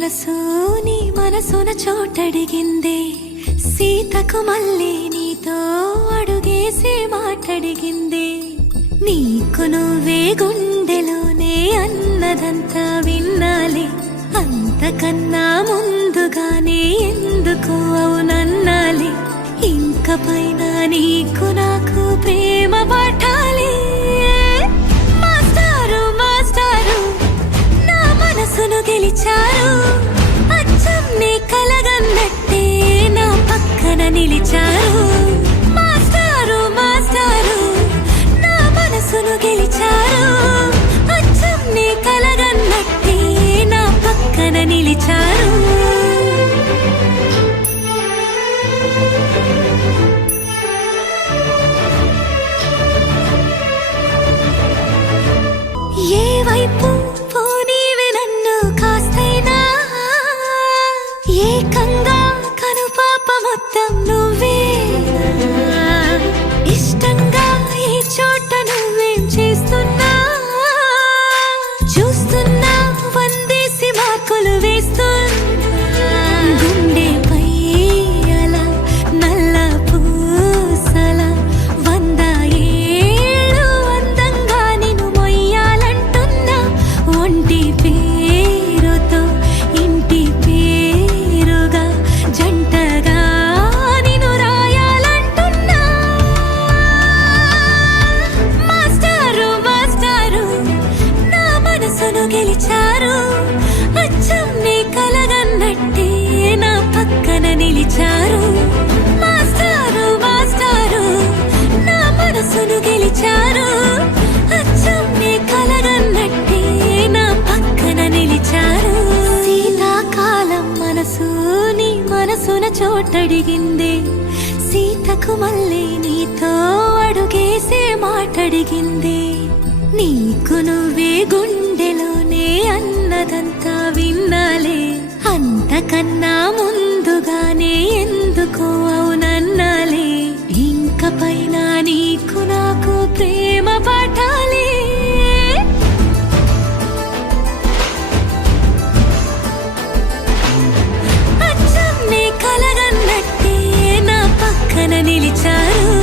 మనసు నీ మనసున చోటడిగిందే, సీతకు మళ్ళీ నీతో అడుగేసి మాటడిగిందే. నీకు నువ్వే గుండెలోనే అన్నదంతా విన్నాలే, అంతకన్నా ముందుగానే ఎందుకు అవునన్నాలే. ఇంక పైన నీకు నాకు ప్రేమ పాఠాలే. మాస్టారు మాస్టారు నా మనసును గెలిచారు, అచ్చం నీ కలగన్నట్టే నా పక్కన నిలిచారు. మాస్టారు మాస్టారు నా మనసును గెలిచారు, అచ్చం నీ కలగన్నట్టే నా పక్కన నిలిచారు. ఏ వైపు పోనీవి నన్ను కాస్తైనా, ఏకంగా కనుపాప మొత్తం నువ్వే. ఇష్టంగా ఏ చోట నువ్వేం చేస్తున్నా, చూస్తున్నా వందేసి మార్కులు వేస్తున్నా. గుండెపై అలా నల్ల పూసల 100 ఏళ్ళు అందంగా నిన్ను మొయ్యాలంటున్నా. ఒంటి పేరుతో ఇంటి పేరుగా జంటగా నిన్ను రాయాలంటున్నా. మాస్టారు మాస్టారు నా మనసును గెలిచారు, అచ్చం నీ కలగన్నట్టే నా పక్కన నిలిచారు. మాస్టారు మాస్టారు నా మనసును గెలిచారు, అచ్చం నీ కలగన్నట్టే నా పక్కన నిలిచారు. శీతాకాలం మనసు నీ మనసున చోటడిగిందే, సీతకు మళ్ళీ నీతో అడుగేసే మాటడిగిందే. నీకు నువ్వే గుండెలోనే అన్నదంతా విన్నాలే, అంతకన్నా ముందుగానే ఎందుకు అవునన్నాలే. ఇంక పైన నీకు నాకు ప్రేమ పాఠాలే. అచ్చం నీ కలగన్నట్టే నా పక్కన నిలిచారు.